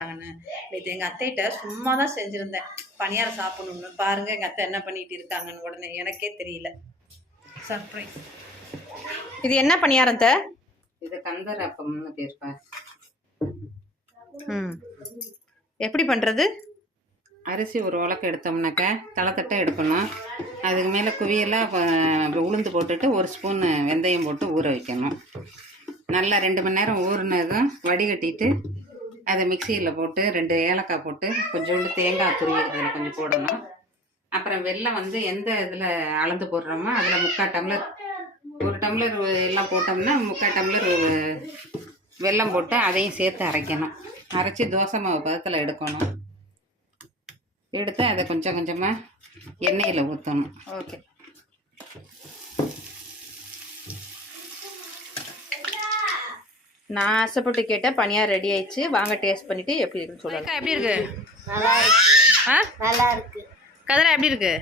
நேற்று எங்கள் அத்தைகிட்ட சும்மா தான் செஞ்சுருந்தேன் பணியாரம் சாப்பிடணும்னு. பாருங்கள் எங்கள் அத்தை என்ன பண்ணிட்டு இருக்காங்கன்னு உடனே எனக்கே தெரியல. சர்ப்ரைஸ். இது என்ன பணியாரம் த? இது கந்தரப்பம்னு பேர்ப்பா. எப்படி பண்ணுறது? அரிசி ஒரு உலக்கு எடுத்தோம்னாக்க தலைத்தட்டை எடுக்கணும். அதுக்கு மேலே குவியெல்லாம் உளுந்து போட்டுட்டு ஒரு ஸ்பூன் வெந்தயம் போட்டு ஊற வைக்கணும். நல்லா 2 மணி நேரம் ஊறினதும் வடிகட்டிட்டு அதை மிக்சியில் போட்டு 2 ஏலக்காய் போட்டு கொஞ்சோண்டு தேங்காய் துருவி இதில் கொஞ்சம் போடணும். அப்புறம் வெல்லம் வந்து எந்த இதில் அளந்து போடுறோமோ அதில் 3/4 டம்ளர், 1 டம்ளர் எல்லாம் போட்டோம்னா 3/4 டம்ளர் வெல்லம் போட்டு அதையும் சேர்த்து அரைக்கணும். அரைச்சி தோசை மாவு பதத்தில் எடுக்கணும். எடுத்து அதை கொஞ்சம் கொஞ்சமாக எண்ணெயில் ஊற்றணும். ஓகே. நான் ஆசைப்பட்டு கேட்டேன். பனியார் ரெடி ஆயிடுச்சு. வாங்க டேஸ்ட் பண்ணிட்டு எப்படி இருக்குன்னு சொல்லுங்க. எப்படி இருக்கு? நல்லா இருக்கு. ஆ நல்லா இருக்கு. கதிரா எப்படி இருக்கு?